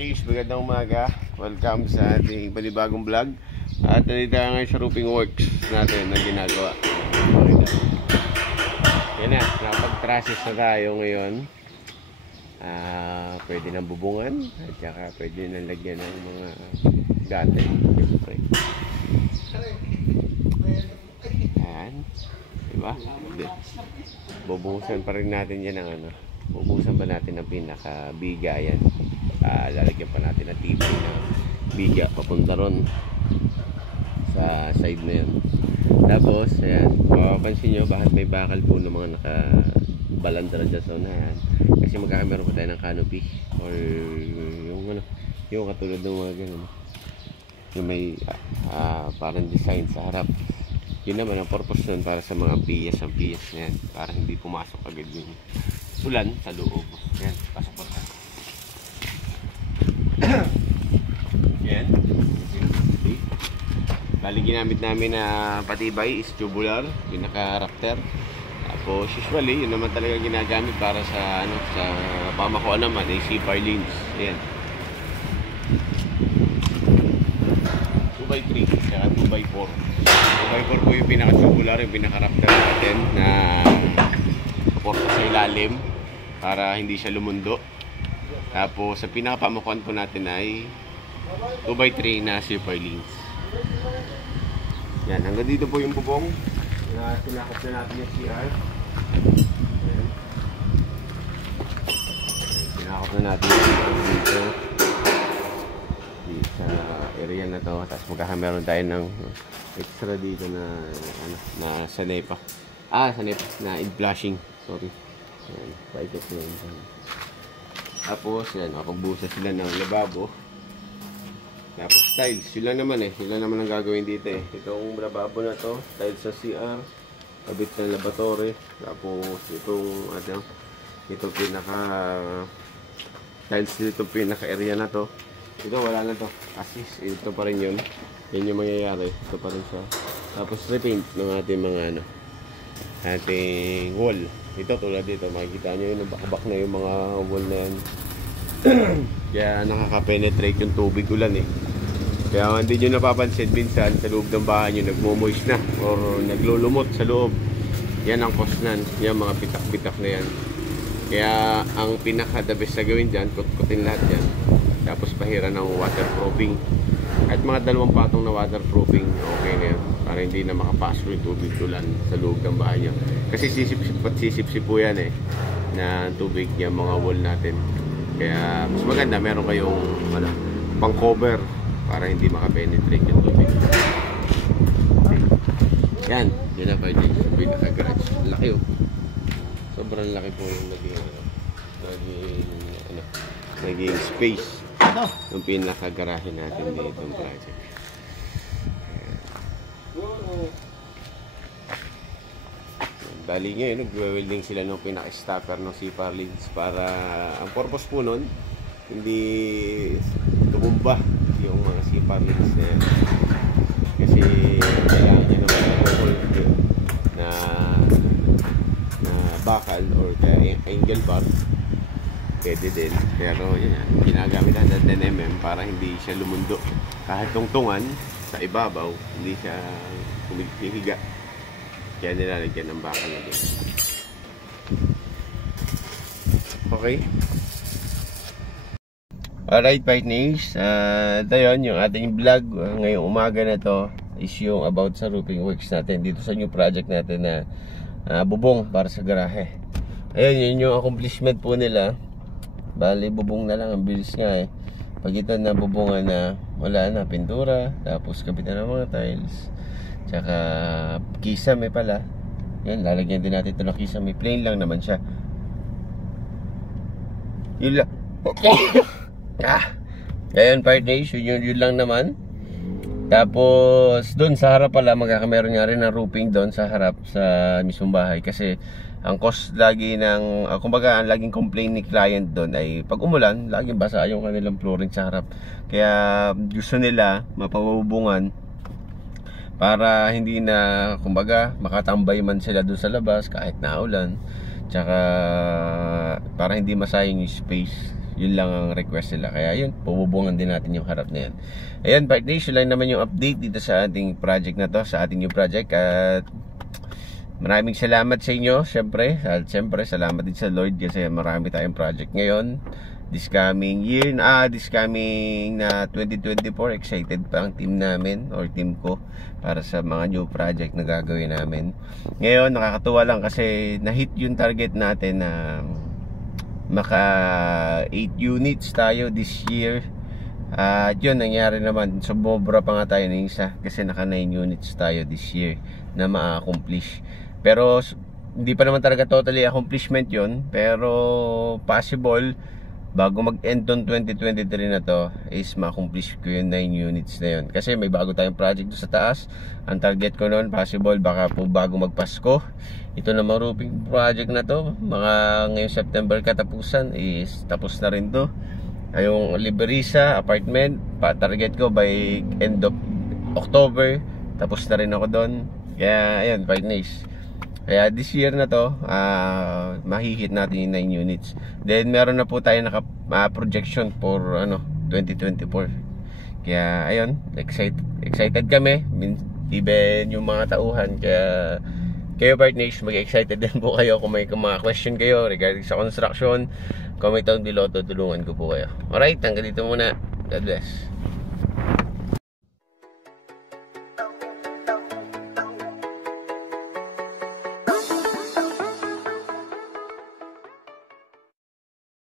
partners, magandang umaga. Welcome sa ating panibagong vlog. At nandito ngayon sa roofing works natin na ginagawa. Yan na, napag-trusses na tayo ngayon. Pwede nang bubungan at saka pwede nang lagyan ng mga dati. Siyempre. Ayan. Diba? Bubuhusan pa rin natin yan ng ano. Bubuhusan pa natin ng pinaka-biga yan. Lalagyan pa natin ng TV na biga papunta ron sa side na yun. Tapos, ayan, mapapansin nyo bakit may bakal po ng mga nakabalandra dyan sa unahan. Kasi magkakameron po tayo ng canopy or yung ano, yung katulad ng mga ganun, yung may parang design sa harap. Yun naman ang purpose nun para sa mga piyas na yan, para hindi pumasok agad yung ulan sa loob. Yan, pasok po tayo. Yan. Bali ginamit namin na patibay is tubular, pinaka-rafter. Tapos usually, yun naman talaga ginagamit para sa ano, sa pamakuan naman ay C-bar lanes. Ayan. 2x3 saka 2x4. 2x4 po yung pinaka-tubular, yung pinaka-rafter natin na kaporta sa ilalim para hindi siya lumundo. Tapos sa pinaka-pamakuan po natin ay 2x3 na C-bar lanes. Yan, hanggang dito po yung bubong na sinakop na natin yung CR. Ayan. Sinakop na natin yung CR dito sa area na to. Tapos magkakameron tayo ng extra dito na ano, na sanepa. Sanepa na in-flashing. Sorry. Ayan, paikot na yun. Tapos yan, makapagbusa sila ng lababo. Tapos tiles, sila naman ang gagawin dito eh. Itong lababo na to, tiles sa CR, kabit ng laboratory. Tapos itong itong pinaka tiles dito, pinaka area na to. Ito wala na to, assist, ito pa rin yun. Yan yung mangyayari, ito pa rin siya. Tapos repaint ng ating mga ano, ating wall. Ito tulad dito, makikita nyo yun, bakabak na yung mga wall na yan. Kaya nakaka-penetrate yung tubig ulan eh. Kaya hindi nyo napapansin minsan sa loob ng bahay nyo nagmo-moist na or naglulumot sa loob. Yan ang cause nan, yan mga pitak-pitak na yan. Kaya ang pinaka-the best na gawin dyan, kutkutin lahat yan. Tapos pahiran ng waterproofing. At mga 2 patong na waterproofing, okay na yan. Para hindi na makapasok yung tubig ulan sa loob ng bahay nyo. Kasi sisip-sip po yan eh, na tubig yung mga wall natin. Kaya mas maganda meron kayong pang cover para hindi makapenetrate yung tubig. Yan, yun na pa yung pinaka-garage. Laki oh. Sobrang laki po yung naging space yung pinaka-garahe natin dito yung project. Bali ngayon, nag-welding sila ng pinaka-stopper ng C-bar lanes para ang purpose po nun, hindi tumumba yung mga C-bar lanes na yan. Kasi kailangan nyo naman na bakal or angle bar, pwede din. Pero yun yan, ginagamit natin 10mm para hindi siya lumundo. Kahit tungtungan sa ibabaw, hindi siya humihiga. Kaya nilalagyan ng bakal na din. Okay. Alright partners, ito yun yung ating vlog ngayong umaga na to is yung about sa roofing works natin dito sa new project natin na bubong para sa garahe. Ayun, yun yung accomplishment po nila. Bali bubong na lang, ang bilis nga eh. Pag ito na bubungan na wala na pintura, tapos kapitan ng mga tiles, tsaka kisame pala. Yan, lalagyan din natin ito ng kisame. Plain lang naman siya. Yun lang. Ngayon partners, yun lang naman. Tapos doon sa harap pala magkakameron nga rin ng roofing doon sa harap sa mismong bahay. Kasi ang cost lagi ng kumbaga ang laging complaint ni client doon ay pag umulan, laging basa yung kanilang flooring sa harap. Kaya gusto nila mapabubungan para hindi na kumbaga makatambay man sila doon sa labas kahit naulan. Tsaka para hindi masayang yung space. Yun lang ang request nila. Kaya yun, pububungan din natin yung harap na yan. Ayan, partners, yun lang naman yung update dito sa ating project na to, sa ating new project. At maraming salamat sa inyo, syempre. At syempre, salamat din sa Lord kasi marami tayong project ngayon. This coming year, this coming na 2024, excited pa ang team namin or team ko para sa mga new project na gagawin namin. Ngayon, nakakatuwa lang kasi na-hit yung target natin na maka 8 units tayo this year. At yun, nangyari naman. Sumobra pa nga tayo ng isa kasi naka 9 units tayo this year na ma-accomplish. Pero hindi pa naman talaga totally accomplishment yun, pero possible bago mag-end on 2023 na to is ma-accomplish ko yung 9 units na yun. Kasi may bago tayong project doon sa taas. Ang target ko noon, possible baka po bago magpasko. Ito na roofing project na to, mga ngayong September katapusan is tapos na rin to. Yung Liberisa apartment, target ko by end of October, tapos na rin ako doon. Kaya ayun, quite nice. Kaya this year na to, mahihit natin yung 9 units. Then meron na po tayo projection for 2024. Kaya ayun, excited kami, even yung mga tauhan. Kaya kayo partners, mag-excited din po kayo kung may mga question kayo regarding sa construction. Comment down below, tutulungan ko po kayo. Alright, hanggang dito muna. God bless.